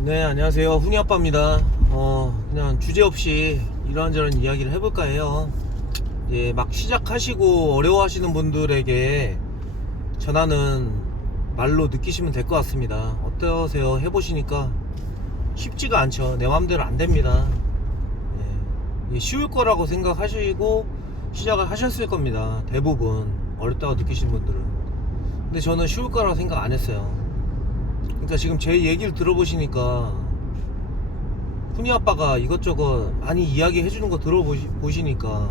네, 안녕하세요. 훈이 아빠입니다. 그냥 주제 없이 이런저런 이야기를 해볼까 해요. 예, 막 시작하시고 어려워하시는 분들에게 전하는 말로 느끼시면 될 것 같습니다. 어떠세요? 해보시니까 쉽지가 않죠. 내 마음대로 안 됩니다. 예, 쉬울 거라고 생각하시고 시작을 하셨을 겁니다. 대부분 어렵다고 느끼시는 분들은. 근데 저는 쉬울 거라고 생각 안 했어요. 그러니까 지금 제 얘기를 들어보시니까 훈이 아빠가 이것저것 많이 이야기 해주는 거 들어보시니까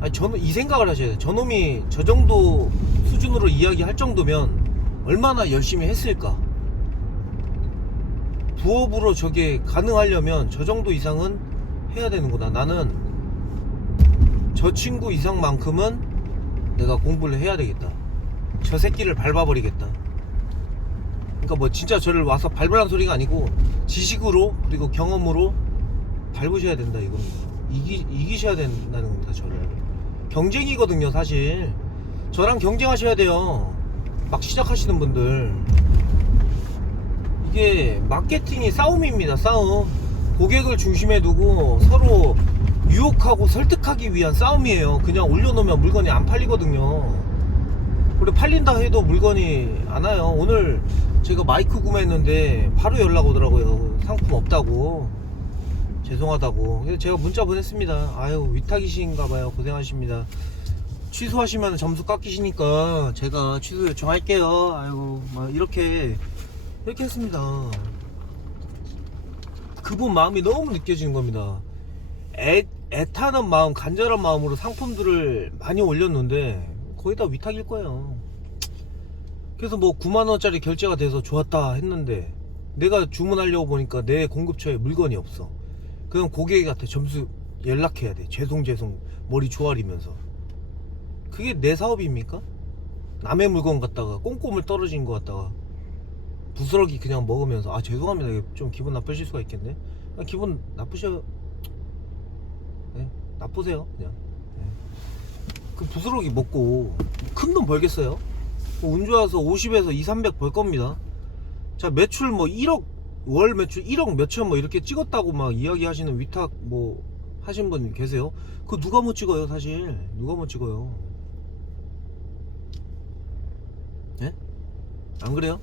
아니, 저는 이 생각을 하셔야 돼요. 저놈이 저 정도 수준으로 이야기할 정도면 얼마나 열심히 했을까. 부업으로 저게 가능하려면 저 정도 이상은 해야 되는구나. 나는 저 친구 이상만큼은 내가 공부를 해야 되겠다. 저 새끼를 밟아버리겠다. 그러니까 뭐 진짜 저를 와서 밟으라는 소리가 아니고 지식으로 그리고 경험으로 밟으셔야 된다 이겁니다. 이기셔야 된다는 겁니다. 저를 경쟁이거든요. 사실 저랑 경쟁하셔야 돼요. 막 시작하시는 분들. 이게 마케팅이 싸움입니다. 싸움. 고객을 중심에 두고 서로 유혹하고 설득하기 위한 싸움이에요. 그냥 올려놓으면 물건이 안 팔리거든요. 그리고 팔린다 해도 물건이 안 와요. 오늘 제가 마이크 구매했는데 바로 연락 오더라고요. 상품 없다고, 죄송하다고. 그래서 제가 문자 보냈습니다. 아유, 위탁이신가봐요. 고생하십니다. 취소하시면 점수 깎이시니까 제가 취소 요청할게요. 아이고, 막 이렇게 했습니다. 그분 마음이 너무 느껴지는 겁니다. 애타는 마음, 간절한 마음으로 상품들을 많이 올렸는데 거의 다 위탁일 거예요. 그래서 뭐 9만원짜리 결제가 돼서 좋았다 했는데 내가 주문하려고 보니까 내 공급처에 물건이 없어. 그럼 고객한테 점수 연락해야 돼. 죄송 머리 조아리면서. 그게 내 사업입니까? 남의 물건 갖다가 꼼꼼을 떨어진 거 갖다가 부스러기 그냥 먹으면서 아 죄송합니다. 이게 좀 기분 나쁘실 수가 있겠네. 기분 나쁘셔. 네, 나쁘세요 그냥. 네. 그 부스러기 먹고 큰 돈 벌겠어요? 운 좋아서 50에서 2, 300 벌 겁니다. 자, 매출 뭐 1억, 월 매출 1억 몇천 뭐 이렇게 찍었다고 막 이야기 하시는 위탁 뭐 하신 분 계세요? 그거 누가 못 찍어요, 사실. 누가 못 찍어요. 예? 안 그래요?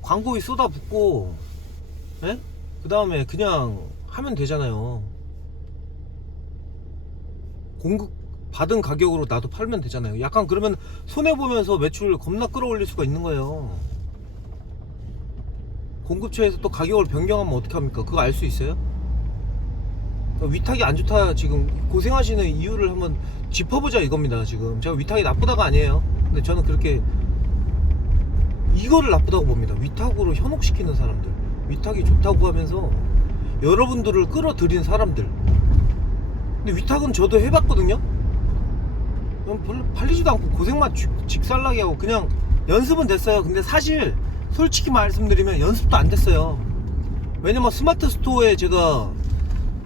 광고에 쏟아붓고, 예? 그 다음에 그냥 하면 되잖아요. 공급 받은 가격으로 나도 팔면 되잖아요. 약간 그러면 손해보면서 매출 겁나 끌어올릴 수가 있는 거예요. 공급처에서 또 가격을 변경하면 어떡합니까? 그거 알 수 있어요? 위탁이 안 좋다 지금 고생하시는 이유를 한번 짚어보자 이겁니다. 지금 제가 위탁이 나쁘다가 아니에요. 근데 저는 그렇게 이거를 나쁘다고 봅니다. 위탁으로 현혹시키는 사람들, 위탁이 좋다고 하면서 여러분들을 끌어들인 사람들. 근데 위탁은 저도 해봤거든요. 별로 팔리지도 않고 고생만 직살나게 하고 그냥 연습은 됐어요. 근데 사실 솔직히 말씀드리면 연습도 안 됐어요. 왜냐면 스마트 스토어에 제가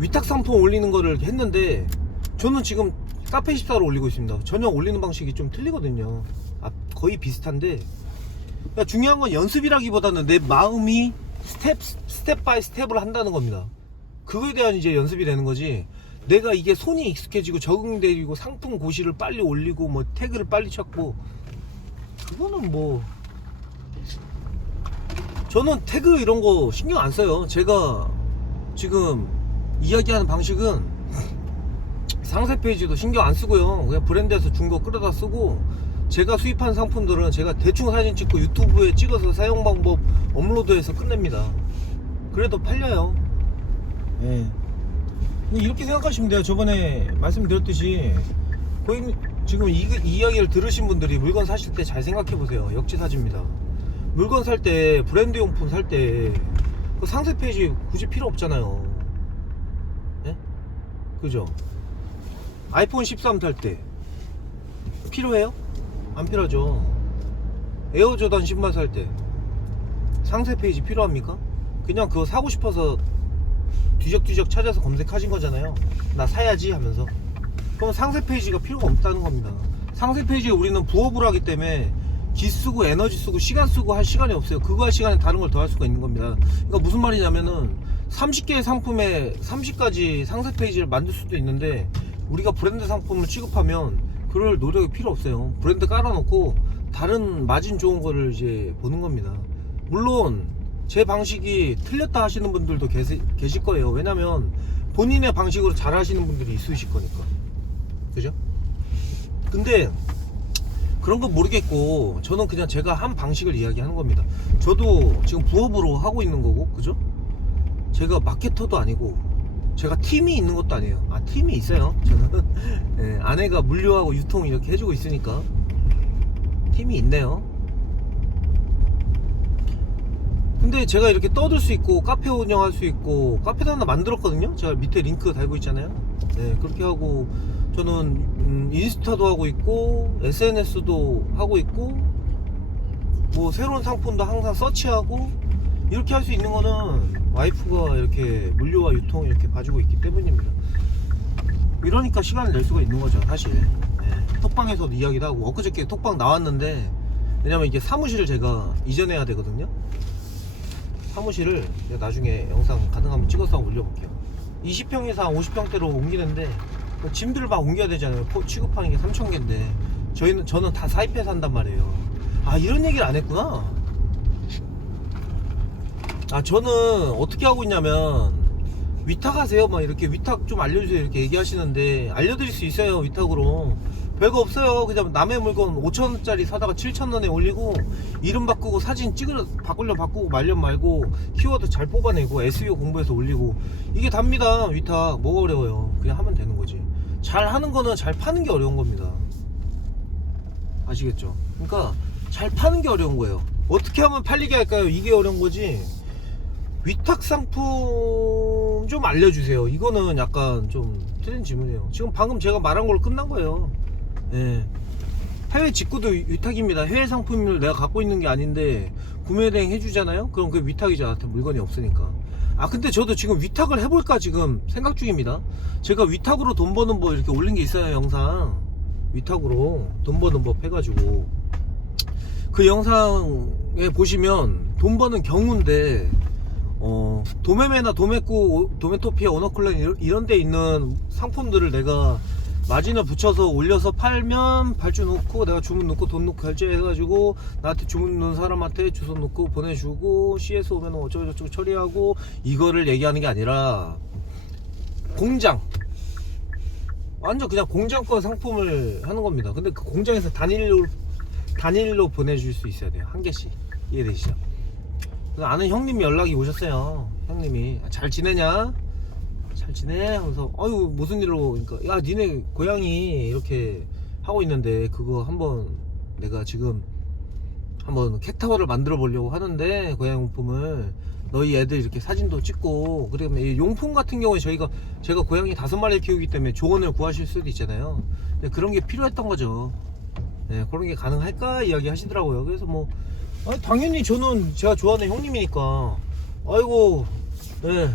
위탁 상품 올리는 거를 했는데 저는 지금 카페24로 올리고 있습니다. 전혀 올리는 방식이 좀 틀리거든요. 거의 비슷한데 그러니까 중요한 건 연습이라기보다는 내 마음이 스텝 바이 스텝을 한다는 겁니다. 그거에 대한 이제 연습이 되는 거지. 내가 이게 손이 익숙해지고 적응되고 상품 고시를 빨리 올리고 뭐 태그를 빨리 찾고 그거는 뭐 저는 태그 이런 거 신경 안 써요. 제가 지금 이야기하는 방식은 상세 페이지도 신경 안 쓰고요. 그냥 브랜드에서 준 거 끌어다 쓰고 제가 수입한 상품들은 제가 대충 사진 찍고 유튜브에 찍어서 사용 방법 업로드해서 끝냅니다. 그래도 팔려요. 예. 이렇게 생각하시면 돼요. 저번에 말씀드렸듯이 거의 지금 이 이야기를 들으신 분들이 물건 사실 때 잘 생각해 보세요. 역지사지입니다. 물건 살 때, 브랜드 용품 살 때 그 상세 페이지 굳이 필요 없잖아요. 예? 그죠? 아이폰 13 살 때 필요해요? 안 필요하죠. 에어조던 신발 살 때 상세 페이지 필요합니까? 그냥 그거 사고 싶어서 뒤적뒤적 찾아서 검색하신 거잖아요. 나 사야지 하면서. 그럼 상세 페이지가 필요가 없다는 겁니다. 상세 페이지에 우리는 부업을 하기 때문에 기 쓰고 에너지 쓰고 시간 쓰고 할 시간이 없어요. 그거 할 시간에 다른 걸 더 할 수가 있는 겁니다. 그러니까 무슨 말이냐면은 30개의 상품에 30가지 상세 페이지를 만들 수도 있는데 우리가 브랜드 상품을 취급하면 그럴 노력이 필요 없어요. 브랜드 깔아놓고 다른 마진 좋은 거를 이제 보는 겁니다. 물론 제 방식이 틀렸다 하시는 분들도 계실 거예요. 왜냐면 본인의 방식으로 잘 하시는 분들이 있으실 거니까. 그죠? 근데 그런 건 모르겠고 저는 그냥 제가 한 방식을 이야기하는 겁니다. 저도 지금 부업으로 하고 있는 거고, 그죠? 제가 마케터도 아니고 제가 팀이 있는 것도 아니에요. 아, 팀이 있어요. 저는 네, 아내가 물류하고 유통 이렇게 해주고 있으니까 팀이 있네요. 근데 제가 이렇게 떠들 수 있고 카페 운영할 수 있고 카페도 하나 만들었거든요. 제가 밑에 링크 달고 있잖아요. 네, 그렇게 하고 저는 인스타도 하고 있고 SNS도 하고 있고 뭐 새로운 상품도 항상 서치하고 이렇게 할 수 있는 거는 와이프가 이렇게 물류와 유통 이렇게 봐주고 있기 때문입니다. 이러니까 시간을 낼 수가 있는 거죠, 사실. 네, 톡방에서도 이야기도 하고 엊그저께 톡방 나왔는데 왜냐면 이게 사무실을 제가 이전해야 되거든요. 사무실을 나중에 영상 가능하면 찍어서 한번 올려볼게요. 20평에서 한 50평대로 옮기는데 짐들을 막 옮겨야 되잖아요. 취급하는 게 3,000개인데 저는 다 사입해서 한단 말이에요. 아, 이런 얘기를 안 했구나. 아, 저는 어떻게 하고 있냐면 위탁하세요 막 이렇게 위탁 좀 알려주세요 이렇게 얘기하시는데 알려드릴 수 있어요. 위탁으로 별거 없어요. 그냥 남의 물건 5,000원짜리 사다가 7,000원에 올리고 이름 바꾸고 사진 바꾸려 바꾸고 말려 말고 키워드 잘 뽑아내고 SEO 공부해서 올리고 이게 답니다. 위탁 뭐가 어려워요. 그냥 하면 되는 거지. 잘 하는 거는 잘 파는 게 어려운 겁니다. 아시겠죠? 그러니까 잘 파는 게 어려운 거예요. 어떻게 하면 팔리게 할까요? 이게 어려운 거지. 위탁 상품 좀 알려주세요. 이거는 약간 좀 틀린 질문이에요. 지금 방금 제가 말한 걸로 끝난 거예요. 예. 해외 직구도 위탁입니다. 해외 상품을 내가 갖고 있는 게 아닌데 구매 대행 해주잖아요. 그럼 그게 위탁이죠. 나한테 물건이 없으니까. 아, 근데 저도 지금 위탁을 해볼까 지금 생각 중입니다. 제가 위탁으로 돈 버는 법 이렇게 올린 게 있어요. 영상 위탁으로 돈 버는 법 해가지고 그 영상에 보시면 돈 버는 경우인데 도매매나 도매꾸, 도매토피아, 오너클랜 이런 데 있는 상품들을 내가 마진을 붙여서 올려서 팔면 발주 넣고 내가 주문 넣고 돈 넣고 결제해가지고 나한테 주문 넣은 사람한테 주소 넣고 보내주고 CS 오면 어쩌고저쩌고 처리하고 이거를 얘기하는 게 아니라 공장 완전 그냥 공장권 상품을 하는 겁니다. 근데 그 공장에서 단일로 보내줄 수 있어야 돼요. 한 개씩. 이해되시죠? 아는 형님이 연락이 오셨어요. 형님이 잘 지내냐? 잘 지내? 하면서 아유 무슨 일로 그러니까 야 니네 고양이 이렇게 하고 있는데 그거 한번 내가 지금 한번 캣타워를 만들어 보려고 하는데 고양이 용품을 너희 애들 이렇게 사진도 찍고 그러면 이 용품 같은 경우에 제가 고양이 5마리 키우기 때문에 조언을 구하실 수도 있잖아요. 근데 그런 게 필요했던 거죠. 네, 그런 게 가능할까 이야기 하시더라고요. 그래서 뭐 아니, 당연히 저는 제가 좋아하는 형님이니까 아이고 네,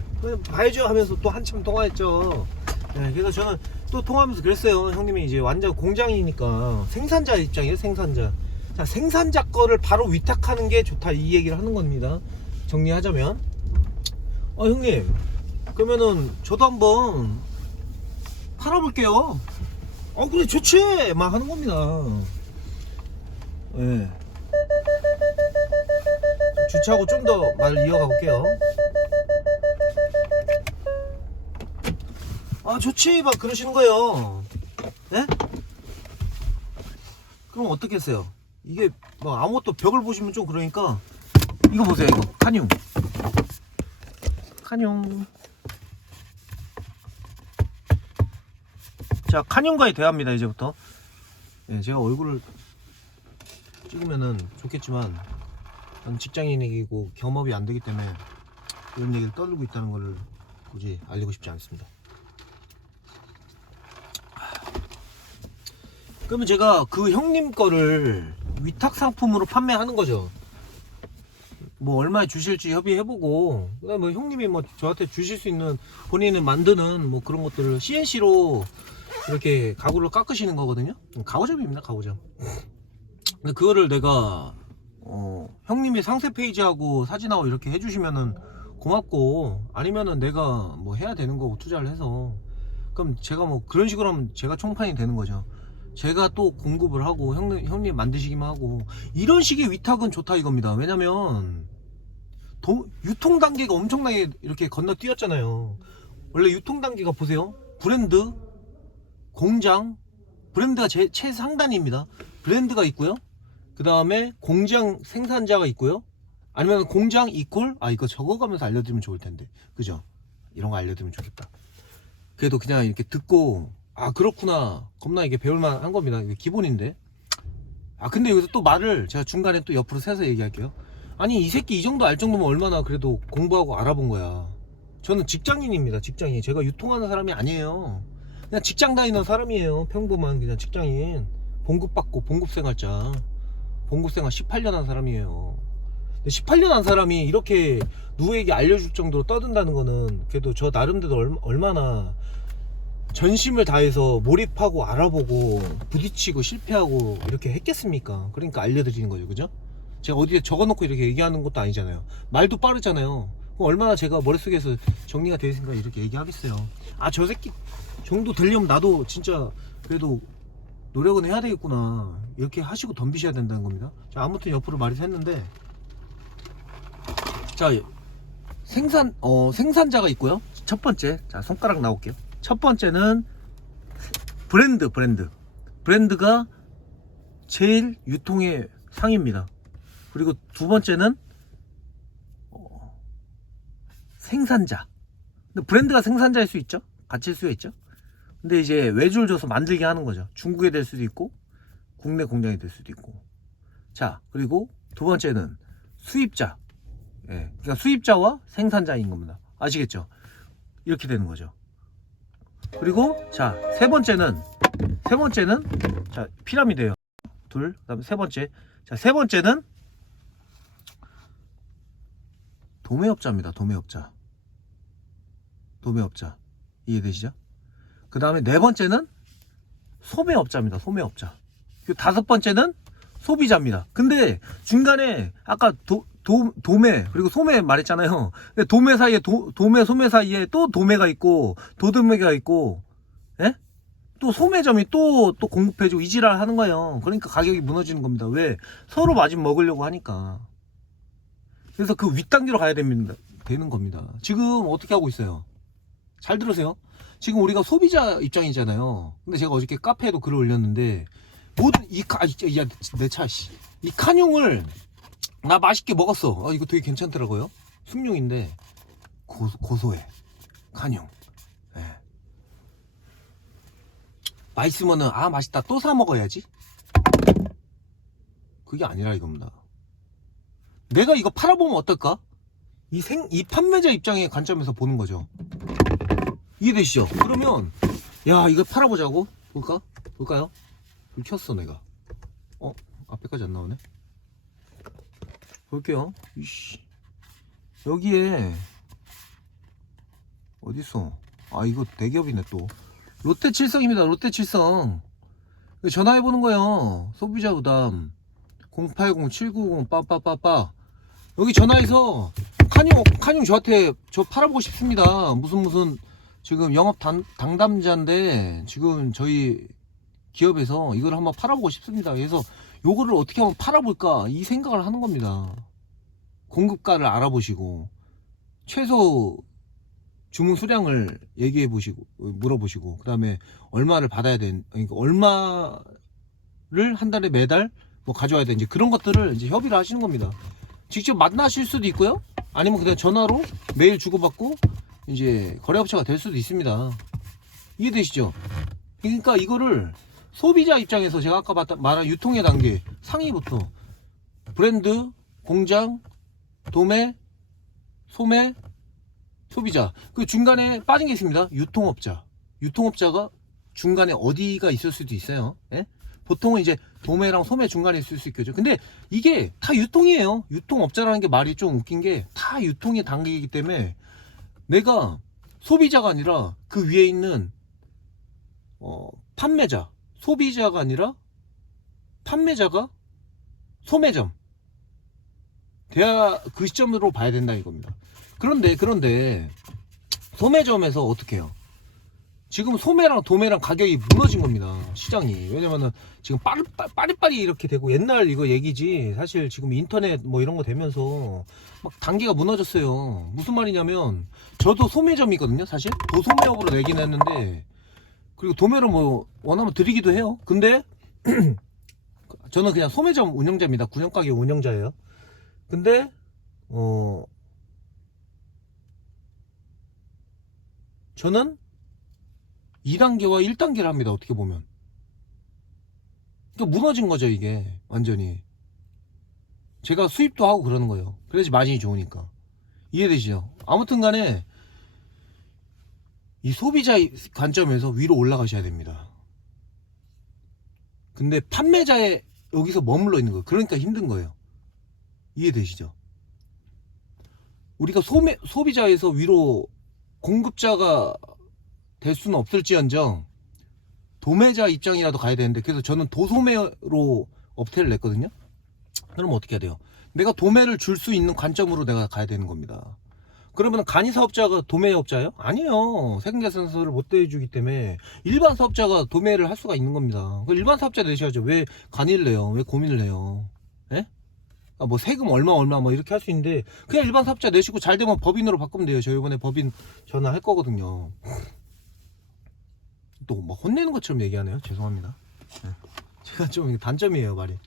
봐야죠 하면서 또 한참 통화했죠. 네, 그래서 저는 또 통화하면서 그랬어요. 형님이 이제 완전 공장이니까 생산자 입장이에요. 생산자. 자, 생산자 거를 바로 위탁하는 게 좋다 이 얘기를 하는 겁니다. 정리하자면 형님 그러면은 저도 한번 팔아볼게요. 그래 좋지 막 하는 겁니다. 네. 주차하고 좀 더 말을 이어가 볼게요. 아 좋지 막 그러시는 거예요. 네? 그럼 어떻게 했어요? 이게 뭐 아무것도 벽을 보시면 좀 그러니까 이거 보세요. 이거 카뇽 자 카뇽과의 대화입니다. 이제부터 네, 제가 얼굴을 찍으면은 좋겠지만 저는 직장인이고 경험이 안 되기 때문에 이런 얘기를 떠들고 있다는 것을 굳이 알리고 싶지 않습니다. 그러면 제가 그 형님 거를 위탁 상품으로 판매하는 거죠. 뭐 얼마에 주실지 협의해보고 그다음에 뭐 형님이 뭐 저한테 주실 수 있는 본인이 만드는 뭐 그런 것들을 CNC로 이렇게 가구를 깎으시는 거거든요. 가구점입니다. 가구점. 근데 그거를 내가 형님이 상세 페이지하고 사진하고 이렇게 해주시면은 고맙고, 아니면은 내가 뭐 해야 되는 거고 투자를 해서, 그럼 제가 뭐 그런 식으로 하면 제가 총판이 되는 거죠. 제가 또 공급을 하고 형님 만드시기만 하고, 이런 식의 위탁은 좋다 이겁니다. 왜냐면 유통 단계가 엄청나게 이렇게 건너뛰었잖아요. 원래 유통 단계가 보세요. 브랜드, 공장, 브랜드가 최상단입니다. 브랜드가 있고요. 그 다음에 공장 생산자가 있고요. 아니면 공장 이꼴, 이거 적어가면서 알려드리면 좋을 텐데, 그죠? 이런 거 알려드리면 좋겠다. 그래도 그냥 이렇게 듣고, 그렇구나, 겁나 이게 배울만 한 겁니다. 이게 기본인데. 근데 여기서 또 말을 제가 중간에 또 옆으로 세서 얘기할게요. 아니, 이 새끼 이 정도 알 정도면 얼마나 그래도 공부하고 알아본 거야. 저는 직장인입니다. 직장인. 제가 유통하는 사람이 아니에요. 그냥 직장 다니는 사람이에요. 평범한 그냥 직장인. 봉급받고 봉급생활자. 봉급생활 18년 한 사람이에요. 18년 한 사람이 이렇게 누구에게 알려줄 정도로 떠든다는 거는 그래도 저 나름대로 얼마나 전심을 다해서 몰입하고 알아보고 부딪히고 실패하고 이렇게 했겠습니까? 그러니까 알려드리는 거죠. 그죠? 제가 어디에 적어놓고 이렇게 얘기하는 것도 아니잖아요. 말도 빠르잖아요. 그럼 얼마나 제가 머릿속에서 정리가 되어 있으니까 이렇게 얘기하겠어요. 저 새끼 정도 되려면 나도 진짜 그래도 노력은 해야 되겠구나, 이렇게 하시고 덤비셔야 된다는 겁니다. 자, 아무튼 옆으로 말이 샜는데, 자, 생산자가 있고요. 첫 번째, 자, 손가락 나올게요. 첫 번째는 브랜드가 제일 유통의 상입니다. 그리고 두 번째는 생산자. 근데 브랜드가 생산자일 수 있죠. 같일 수 있죠. 근데 이제 외주를 줘서 만들게 하는 거죠. 중국에 될 수도 있고 국내 공장이 될 수도 있고. 자, 그리고 두 번째는 수입자. 그러니까 수입자와 생산자인 겁니다. 아시겠죠? 이렇게 되는 거죠. 그리고 자, 세 번째는 자, 피라미드예요. 둘, 그다음에 세 번째. 자, 세 번째는 도매업자입니다. 도매업자. 이해되시죠? 그 다음에 네 번째는 소매업자입니다. 소매업자. 그리고 다섯 번째는 소비자입니다. 근데 중간에 아까 도매 그리고 소매 말했잖아요. 근데 도매 사이에 도매 소매 사이에 또 도매가 있고 도도매가 있고, 예? 또 소매점이 또 공급해주고 이지랄 하는 거예요. 그러니까 가격이 무너지는 겁니다. 왜? 서로 마진 먹으려고 하니까. 그래서 그 윗단계로 가야 되는 겁니다. 지금 어떻게 하고 있어요? 잘 들으세요. 지금 우리가 소비자 입장이잖아요. 근데 제가 어저께 카페에도 글을 올렸는데, 모든 이 칸용을 나 맛있게 먹었어. 이거 되게 괜찮더라고요. 숭늉인데 고소해. 칸용. 맛있으면은 맛있다 또 사 먹어야지. 그게 아니라 이겁니다. 내가 이거 팔아보면 어떨까? 이 판매자 입장의 관점에서 보는 거죠. 이해되시죠? 그러면 야, 이거 팔아보자고. 볼까요? 불 켰어 내가. 앞에까지 안 나오네. 볼게요. 이씨. 여기에 어딨어? 이거 대기업이네 또. 롯데칠성입니다. 롯데칠성. 전화해보는 거예요. 소비자 부담 080-790 빠빠빠빠. 여기 전화해서 칸용 저한테 저 팔아보고 싶습니다. 무슨 지금 영업 당담자인데 지금 저희 기업에서 이걸 한번 팔아보고 싶습니다. 그래서 요거를 어떻게 한번 팔아볼까 이 생각을 하는 겁니다. 공급가를 알아보시고 최소 주문 수량을 얘기해 보시고 물어보시고, 그 다음에 얼마를 받아야 그러니까 얼마를 한 달에 매달 뭐 가져와야 되는지 그런 것들을 이제 협의를 하시는 겁니다. 직접 만나실 수도 있고요. 아니면 그냥 전화로 메일 주고받고 이제 거래업체가 될 수도 있습니다. 이해되시죠? 그러니까 이거를 소비자 입장에서 제가 아까 말한 유통의 단계 상위부터 브랜드, 공장, 도매, 소매, 소비자, 그 중간에 빠진 게 있습니다. 유통업자가 중간에 어디가 있을 수도 있어요. 보통은 이제 도매랑 소매 중간에 있을 수 있겠죠. 근데 이게 다 유통이에요. 유통업자라는 게 말이 좀 웃긴 게 다 유통의 단계이기 때문에 내가 소비자가 아니라 그 위에 있는 판매자, 소비자가 아니라 판매자가 소매점 돼야 그 시점으로 봐야 된다 이겁니다. 그런데 소매점에서 어떻게 해요? 지금 소매랑 도매랑 가격이 무너진 겁니다. 시장이. 왜냐면은 지금 빠리빠리 이렇게 되고, 옛날 이거 얘기지. 사실 지금 인터넷 뭐 이런 거 되면서 막 단계가 무너졌어요. 무슨 말이냐면, 저도 소매점이거든요. 사실 도소매업으로 내긴 했는데, 그리고 도매를 뭐 원하면 드리기도 해요. 근데 저는 그냥 소매점 운영자입니다. 구형가게 운영자예요. 근데 저는 2단계와 1단계를 합니다. 어떻게 보면. 그러니까 무너진 거죠, 이게. 완전히. 제가 수입도 하고 그러는 거예요. 그래야지 마진이 좋으니까. 이해되시죠? 아무튼 간에 이 소비자의 관점에서 위로 올라가셔야 됩니다. 근데 판매자의 여기서 머물러 있는 거예요. 그러니까 힘든 거예요. 이해되시죠? 우리가 소비자에서 위로 공급자가 될 수는 없을지언정 도매자 입장이라도 가야 되는데, 그래서 저는 도소매로 업태를 냈거든요. 그럼 어떻게 해야 돼요? 내가 도매를 줄 수 있는 관점으로 내가 가야 되는 겁니다. 그러면 간이 사업자가 도매업자예요? 아니에요. 세금계산서를 못 대주기 때문에 일반 사업자가 도매를 할 수가 있는 겁니다. 일반 사업자 내셔야죠. 왜 간이를 내요? 왜 고민을 해요? 예? 뭐 세금 얼마 뭐 이렇게 할 수 있는데, 그냥 일반 사업자 내시고 잘 되면 법인으로 바꾸면 돼요. 저 이번에 법인 전화할 거거든요. 또 막 혼내는 것처럼 얘기하네요. 죄송합니다. 네. 제가 좀 단점이에요, 말이.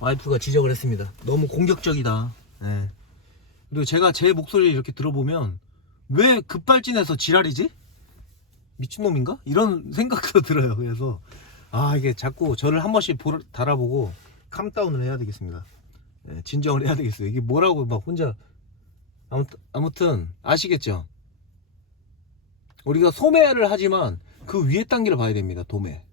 와이프가 지적을 했습니다. 너무 공격적이다. 네. 그리고 제가 제 목소리를 이렇게 들어보면 왜 급발진해서 지랄이지? 미친놈인가? 이런 생각도 들어요. 그래서 이게 자꾸 저를 한 번씩 달아보고 캄다운을 해야 되겠습니다. 네, 진정을 해야 되겠어요. 이게 뭐라고 막 혼자. 아무튼 아시겠죠? 우리가 소매를 하지만 그 위에 단계를 봐야 됩니다. 도매.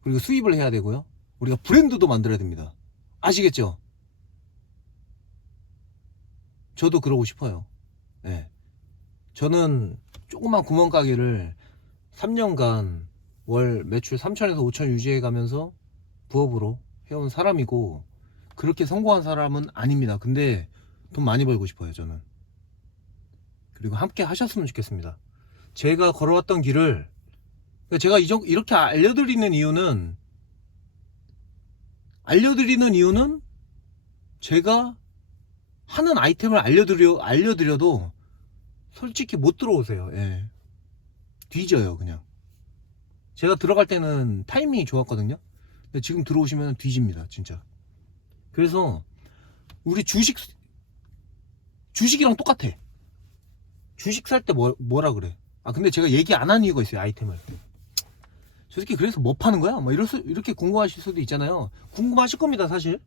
그리고 수입을 해야 되고요. 우리가 브랜드도 만들어야 됩니다. 아시겠죠? 저도 그러고 싶어요. 네. 저는 조그만 구멍가게를 3년간 월 매출 3천에서 5천 유지해 가면서 부업으로 해온 사람이고, 그렇게 성공한 사람은 아닙니다. 근데 돈 많이 벌고 싶어요, 저는. 그리고 함께 하셨으면 좋겠습니다. 제가 걸어왔던 길을, 제가 이렇게 알려드리는 이유는 제가 하는 아이템을 알려드려도 솔직히 못 들어오세요. 예. 뒤져요, 그냥. 제가 들어갈 때는 타이밍이 좋았거든요. 근데 지금 들어오시면 뒤집니다, 진짜. 그래서 우리 주식이랑 똑같아. 주식 살 때 뭐라 그래? 근데 제가 얘기 안 한 이유가 있어요, 아이템을. 솔직히 그래서 뭐 파는 거야? 뭐 이렇게 궁금하실 수도 있잖아요. 궁금하실 겁니다, 사실.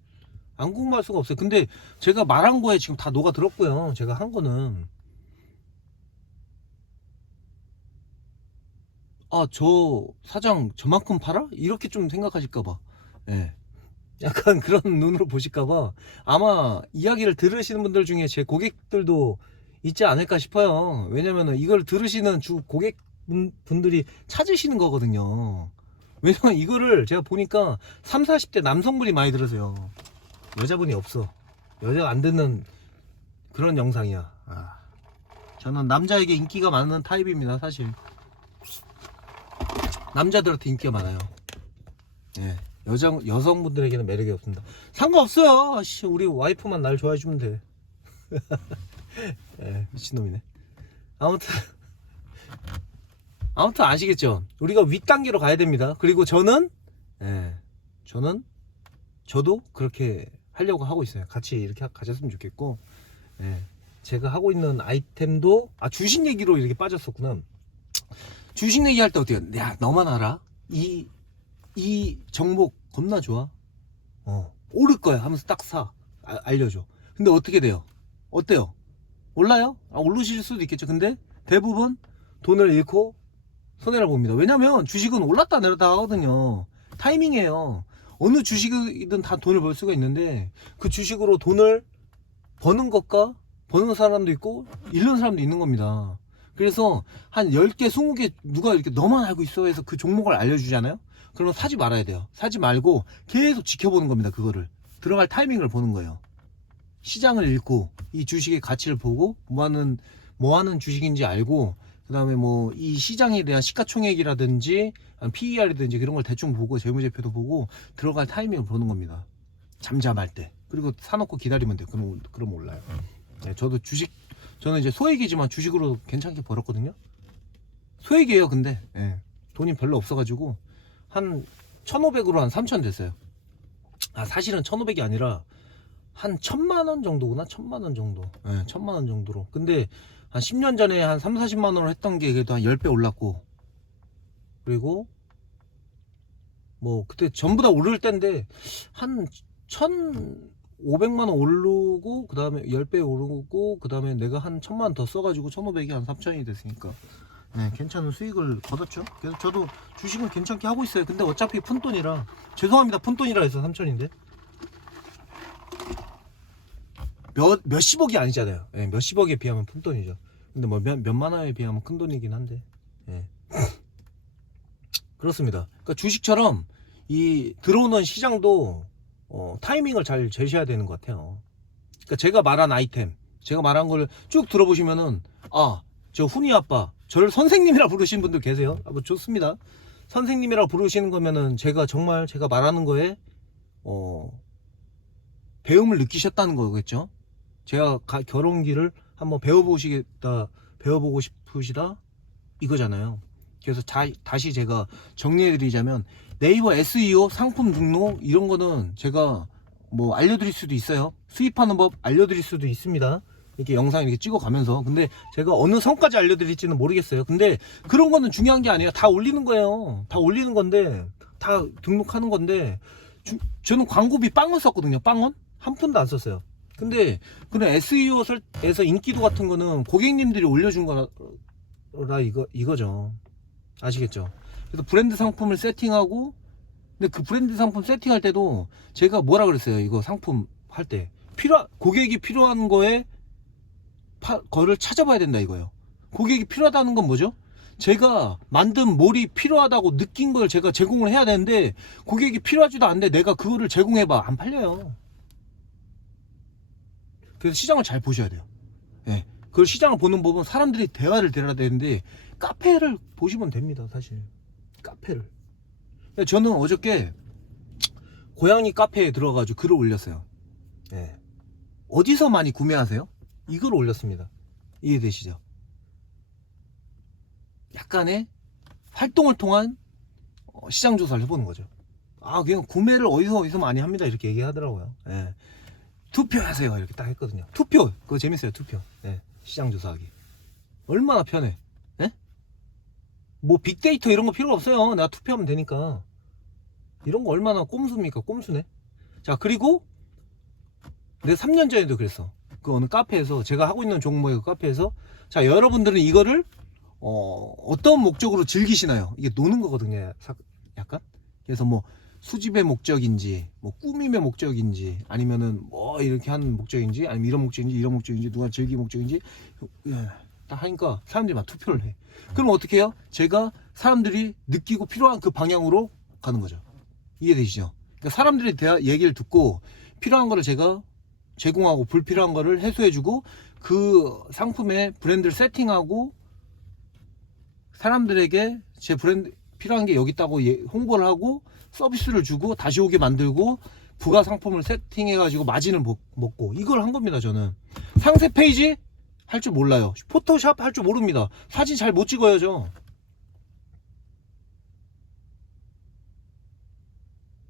안 궁금할 수가 없어요. 근데 제가 말한 거에 지금 다 녹아들었고요. 제가 한 거는 저 사장 저만큼 팔아? 이렇게 좀 생각하실까봐. 예. 약간 그런 눈으로 보실까봐 아마 이야기를 들으시는 분들 중에 제 고객들도 있지 않을까 싶어요. 왜냐면은 이걸 들으시는 주 고객분들이 찾으시는 거거든요. 왜냐면 이거를 제가 보니까 30, 40대 남성분이 많이 들으세요. 여자분이 없어. 여자가 안 듣는 그런 영상이야. 저는 남자에게 인기가 많은 타입입니다, 사실. 남자들한테 인기가 많아요. 예. 여성분들에게는 매력이 없습니다. 상관없어요. 우리 와이프만 날 좋아해주면 돼. 예, 미친놈이네. 아무튼 아시겠죠? 우리가 윗단계로 가야 됩니다. 그리고 저도 그렇게 하려고 하고 있어요. 같이 이렇게 가셨으면 좋겠고, 예. 제가 하고 있는 아이템도, 주식 얘기로 이렇게 빠졌었구나. 주식 얘기할 때 어때요? 야, 너만 알아? 이 종목 겁나 좋아. 오를 거야 하면서 딱 사. 알려줘. 근데 어떻게 돼요? 어때요? 올라요? 오르실 수도 있겠죠. 근데 대부분 돈을 잃고 손해를 봅니다. 왜냐면 주식은 올랐다 내렸다 하거든요. 타이밍이에요. 어느 주식이든 다 돈을 벌 수가 있는데, 그 주식으로 돈을 버는 사람도 있고 잃는 사람도 있는 겁니다. 그래서 한 10개, 20개 누가 이렇게 너만 알고 있어 해서 그 종목을 알려주잖아요. 그러면 사지 말아야 돼요. 사지 말고 계속 지켜보는 겁니다. 그거를 들어갈 타이밍을 보는 거예요. 시장을 읽고 이 주식의 가치를 보고 뭐 하는 주식인지 알고, 그 다음에 뭐 이 시장에 대한 시가총액이라든지 PER이든지 그런 걸 대충 보고 재무제표도 보고 들어갈 타이밍을 보는 겁니다. 잠잠할 때. 그리고 사놓고 기다리면 돼요. 그럼 올라요. 네, 저는 이제 소액이지만 주식으로 괜찮게 벌었거든요. 소액이에요. 근데 네, 돈이 별로 없어가지고 한 1,500으로 한 3,000 됐어요. 사실은 1,500이 아니라 한 1,000만원 정도구나. 1,000만원 정도. 네, 1,000만원 정도로. 근데 한 10년 전에 한 3, 40만원을 했던 게 그래도 한 10배 올랐고, 그리고 뭐 그때 전부 다 오를 때인데 한 1,500만원 오르고 그 다음에 10배 오르고 그 다음에 내가 한 1,000만원 더 써가지고 1,500이 한 3,000이 됐으니까 네, 괜찮은 수익을 거뒀죠. 그래서 저도 주식은 괜찮게 하고 있어요. 근데 어차피 푼돈이라, 죄송합니다, 푼돈이라 해서 3,000인데 몇십억이 아니잖아요. 네, 몇십억에 비하면 푼돈이죠. 근데 뭐 몇만원에 비하면 큰돈이긴 한데 네. 그렇습니다. 그러니까 주식처럼 이 들어오는 시장도 타이밍을 잘 제시해야 되는 것 같아요. 그러니까 제가 말한 아이템, 제가 말한 걸 쭉 들어보시면은, 저 훈이 아빠, 저를 선생님이라 부르시는 분들 계세요. 뭐 좋습니다. 선생님이라 부르시는 거면은 제가 정말 제가 말하는 거에 배움을 느끼셨다는 거겠죠. 제가 결혼기를 한번 배워보고 싶으시다 이거잖아요. 그래서 다시 제가 정리해드리자면, 네이버 SEO 상품 등록 이런 거는 제가 뭐 알려드릴 수도 있어요. 수입하는 법 알려드릴 수도 있습니다. 이렇게 영상 이렇게 찍어가면서. 근데 제가 어느 선까지 알려드릴지는 모르겠어요. 근데 그런 거는 중요한 게 아니라 다 올리는 거예요. 다 올리는 건데, 다 등록하는 건데, 저는 광고비 빵원 썼거든요. 빵원? 한 푼도 안 썼어요. 근데 그런 SEO에서 인기도 같은 거는 고객님들이 올려준 거라 이거죠. 아시겠죠? 그래서 브랜드 상품을 세팅하고, 근데 그 브랜드 상품 세팅할 때도 제가 뭐라 그랬어요. 이거 상품 할 때 고객이 필요한 거를 찾아봐야 된다 이거예요. 고객이 필요하다는 건 뭐죠? 제가 만든 몰이 필요하다고 느낀 걸 제가 제공을 해야 되는데, 고객이 필요하지도 않는데 내가 그거를 제공해봐 안 팔려요. 그래서 시장을 잘 보셔야 돼요. 네. 그 시장을 보는 법은 사람들이 대화를 들어야 되는데, 카페를 보시면 됩니다. 사실 카페를. 저는 어저께 고양이 카페에 들어가가지고 글을 올렸어요. 네. 어디서 많이 구매하세요? 이걸 올렸습니다. 이해되시죠? 약간의 활동을 통한 시장 조사를 해보는 거죠. 그냥 구매를 어디서 많이 합니다 이렇게 얘기하더라고요. 네. 투표하세요 이렇게 딱 했거든요. 투표 그거 재밌어요. 투표. 네. 시장 조사하기 얼마나 편해. 네? 뭐 빅데이터 이런 거 필요 없어요. 내가 투표하면 되니까. 이런 거 얼마나 꼼수입니까? 꼼수네. 자, 그리고 내가 3년 전에도 그랬어. 그 어느 카페에서, 제가 하고 있는 종목의 그 카페에서, 자, 여러분들은 이거를 어떤 목적으로 즐기시나요? 이게 노는 거거든요. 약간. 그래서 뭐 수집의 목적인지, 뭐 꾸밈의 목적인지, 아니면은 뭐 이렇게 하는 목적인지, 아니면 이런 목적인지, 누가 즐기 목적인지 딱 하니까 사람들이 막 투표를 해. 그럼 어떻게 해요? 제가 사람들이 느끼고 필요한 그 방향으로 가는 거죠. 이해되시죠? 그러니까 사람들이 얘기를 듣고 필요한 거를 제가 제공하고, 불필요한 거를 해소해주고, 그 상품의 브랜드를 세팅하고, 사람들에게 제 브랜드 필요한 게 여기 있다고 홍보를 하고, 서비스를 주고, 다시 오게 만들고, 부가 상품을 세팅해가지고 마진을 먹고, 이걸 한 겁니다. 저는 상세 페이지 할 줄 몰라요. 포토샵 할 줄 모릅니다. 사진 잘 못 찍어요 저.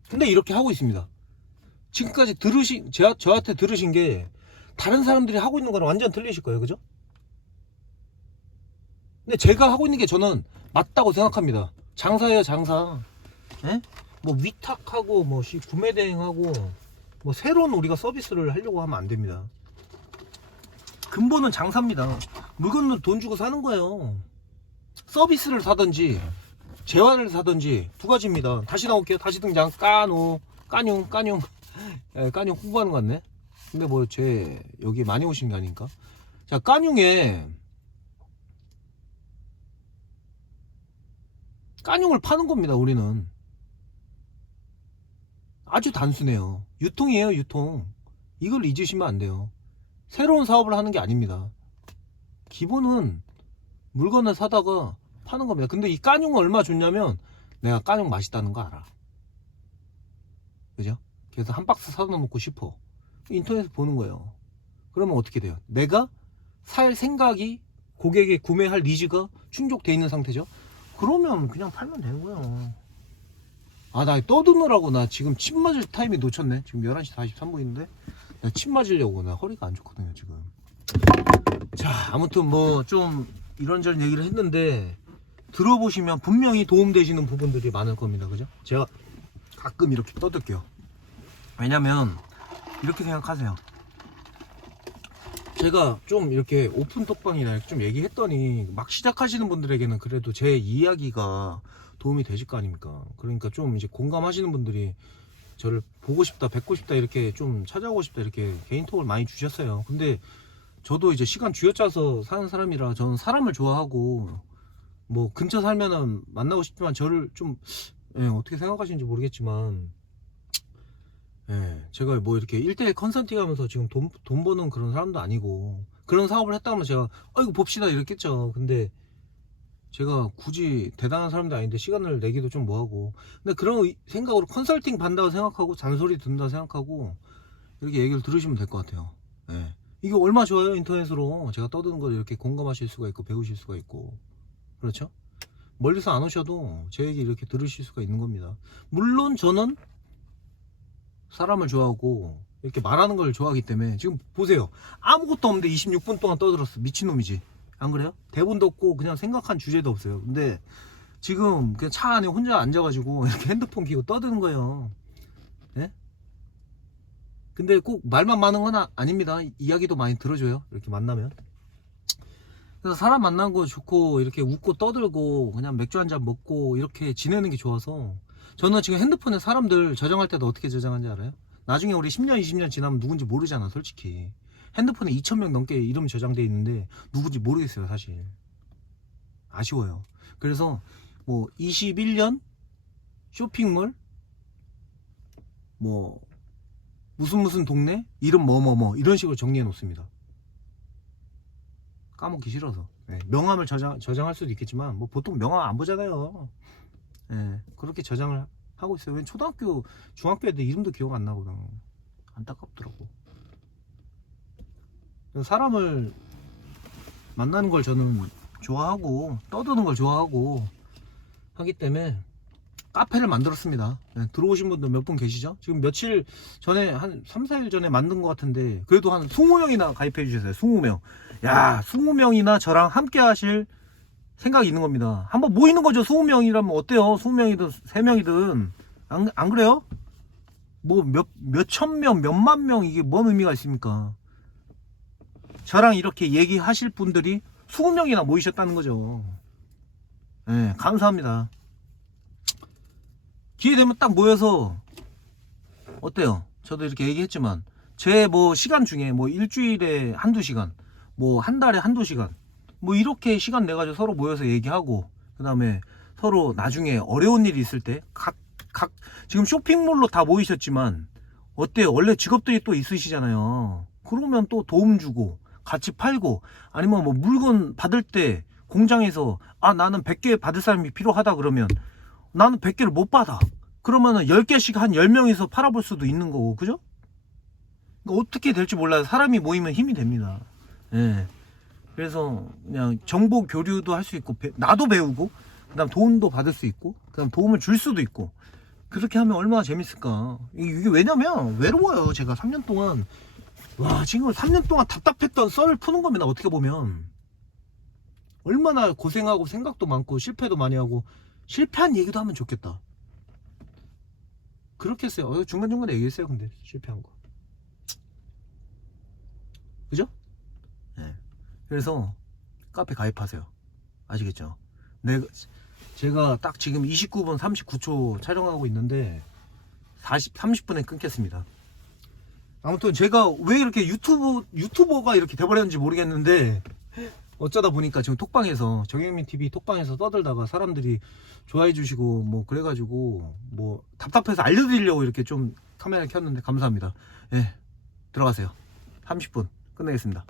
근데 이렇게 하고 있습니다. 지금까지 저한테 들으신 게 다른 사람들이 하고 있는 거랑 완전 틀리실 거예요. 그죠? 근데 제가 하고 있는 게 저는 맞다고 생각합니다. 장사예요, 장사. 에? 뭐 위탁하고 뭐 구매 대행하고 뭐 새로운 우리가 서비스를 하려고 하면 안 됩니다. 근본은 장사입니다. 물건은 돈 주고 사는 거예요. 서비스를 사든지 재화를 사든지 두 가지입니다. 다시 나올게요. 다시 등장. 까뇽 홍보하는 것 같네. 근데 뭐 여기 많이 오신 게 아닌가? 자, 까뇽을 파는 겁니다. 우리는 아주 단순해요. 유통이에요, 유통. 이걸 잊으시면 안 돼요. 새로운 사업을 하는 게 아닙니다. 기본은 물건을 사다가 파는 겁니다. 근데 이 까뇽은 얼마 좋냐면 내가 까뇽 맛있다는 거 알아. 그죠? 그래서 한 박스 사다 놓고 싶어. 인터넷에서 보는 거예요. 그러면 어떻게 돼요? 내가 살 생각이, 고객의 구매할 니즈가 충족돼 있는 상태죠. 그러면 그냥 팔면 되는 거예요. 아, 나 떠드느라고 나 지금 침 맞을 타이밍 놓쳤네. 지금 11시 43분인데 나 침 맞으려고. 나 허리가 안 좋거든요 지금. 자, 아무튼 뭐 좀 이런저런 얘기를 했는데 들어보시면 분명히 도움되시는 부분들이 많을 겁니다. 그죠? 제가 가끔 이렇게 떠들게요. 왜냐면 이렇게 생각하세요. 제가 좀 이렇게 오픈톡방이나 이렇게 좀 얘기했더니 막 시작하시는 분들에게는 그래도 제 이야기가 도움이 되실 거 아닙니까? 그러니까 좀 이제 공감하시는 분들이 저를 보고 싶다, 뵙고 싶다, 이렇게 좀 찾아오고 싶다, 이렇게 개인톡을 많이 주셨어요. 근데 저도 이제 시간 쥐어짜서 사는 사람이라 저는 사람을 좋아하고 뭐 근처 살면은 만나고 싶지만 저를 좀 어떻게 생각하시는지 모르겠지만 제가 뭐 이렇게 1대1 컨설팅 하면서 지금 돈 버는 그런 사람도 아니고 그런 사업을 했다면 제가 이거 봅시다 이랬겠죠. 근데 제가 굳이 대단한 사람도 아닌데 시간을 내기도 좀 뭐하고, 근데 그런 생각으로 컨설팅 받는다고 생각하고 잔소리 듣는다고 생각하고 이렇게 얘기를 들으시면 될 것 같아요. 이게 얼마 좋아요. 인터넷으로 제가 떠드는 걸 이렇게 공감하실 수가 있고 배우실 수가 있고, 그렇죠? 멀리서 안 오셔도 제 얘기 이렇게 들으실 수가 있는 겁니다. 물론 저는 사람을 좋아하고 이렇게 말하는 걸 좋아하기 때문에 지금 보세요. 아무것도 없는데 26분 동안 떠들었어. 미친놈이지. 안 그래요? 대본도 없고 그냥 생각한 주제도 없어요. 근데 지금 그냥 차 안에 혼자 앉아가지고 이렇게 핸드폰 켜고 떠드는 거예요. 예? 근데 꼭 말만 많은 건 아닙니다. 이야기도 많이 들어줘요. 이렇게 만나면. 그래서 사람 만난 거 좋고 이렇게 웃고 떠들고 그냥 맥주 한잔 먹고 이렇게 지내는 게 좋아서 저는 지금 핸드폰에 사람들 저장할 때도 어떻게 저장하는지 알아요? 나중에 우리 10년 20년 지나면 누군지 모르잖아 솔직히. 핸드폰에 2,000명 넘게 이름 저장돼 있는데 누군지 모르겠어요 사실. 아쉬워요. 그래서 뭐 21년 쇼핑몰 뭐 무슨 동네 이름 뭐뭐뭐 이런 식으로 정리해 놓습니다. 까먹기 싫어서. 명함을 저장할 수도 있겠지만 뭐 보통 명함 안 보잖아요. 그렇게 저장을 하고 있어요. 왜 초등학교 중학교 애들 이름도 기억 안 나거든. 안타깝더라고. 사람을 만나는 걸 저는 좋아하고 떠드는 걸 좋아하고 하기 때문에 카페를 만들었습니다. 들어오신 분들 몇 분 계시죠? 지금 며칠 전에 한 3, 4일 전에 만든 것 같은데 그래도 한 20명이나 가입해 주셨어요. 20명. 야, 20명이나 저랑 함께 하실 생각이 있는 겁니다. 한번 모이는 거죠. 20명이라면 어때요? 20명이든 3명이든 안 그래요? 뭐 몇천 명, 몇만 명, 이게 뭔 의미가 있습니까? 저랑 이렇게 얘기하실 분들이 20명이나 모이셨다는 거죠. 감사합니다. 기회 되면 딱 모여서 어때요? 저도 이렇게 얘기했지만 제 뭐 시간 중에 뭐 일주일에 한두 시간, 뭐 한 달에 한두 시간, 뭐 이렇게 시간 내가지고 서로 모여서 얘기하고, 그 다음에 서로 나중에 어려운 일이 있을 때 지금 쇼핑몰로 다 모이셨지만 어때요? 원래 직업들이 또 있으시잖아요. 그러면 또 도움 주고 같이 팔고, 아니면 뭐 물건 받을 때 공장에서 나는 100개 받을 사람이 필요하다 그러면 나는 100개를 못 받아. 그러면은 10개씩 한 10명이서 팔아볼 수도 있는 거고, 그죠? 그러니까 어떻게 될지 몰라요. 사람이 모이면 힘이 됩니다. 그래서 그냥 정보 교류도 할 수 있고, 나도 배우고, 그 다음 도움도 받을 수 있고, 그 다음 도움을 줄 수도 있고, 그렇게 하면 얼마나 재밌을까. 이게 왜냐면 외로워요. 제가 3년 동안, 지금 3년 동안 답답했던 썰을 푸는 겁니다. 어떻게 보면 얼마나 고생하고 생각도 많고 실패도 많이 하고, 실패한 얘기도 하면 좋겠다. 그렇게 했어요. 중간중간에 얘기했어요. 근데 실패한 거, 그죠? 그래서 카페 가입하세요. 아시겠죠? 제가 딱 지금 29분 39초 촬영하고 있는데 30분에 끊겠습니다. 아무튼 제가 왜 이렇게 유튜버가 이렇게 돼버렸는지 모르겠는데 어쩌다 보니까 지금 톡방에서 정영민 TV 톡방에서 떠들다가 사람들이 좋아해 주시고 뭐 그래가지고 뭐 답답해서 알려드리려고 이렇게 좀 카메라 켰는데 감사합니다. 예, 들어가세요. 30분 끝내겠습니다.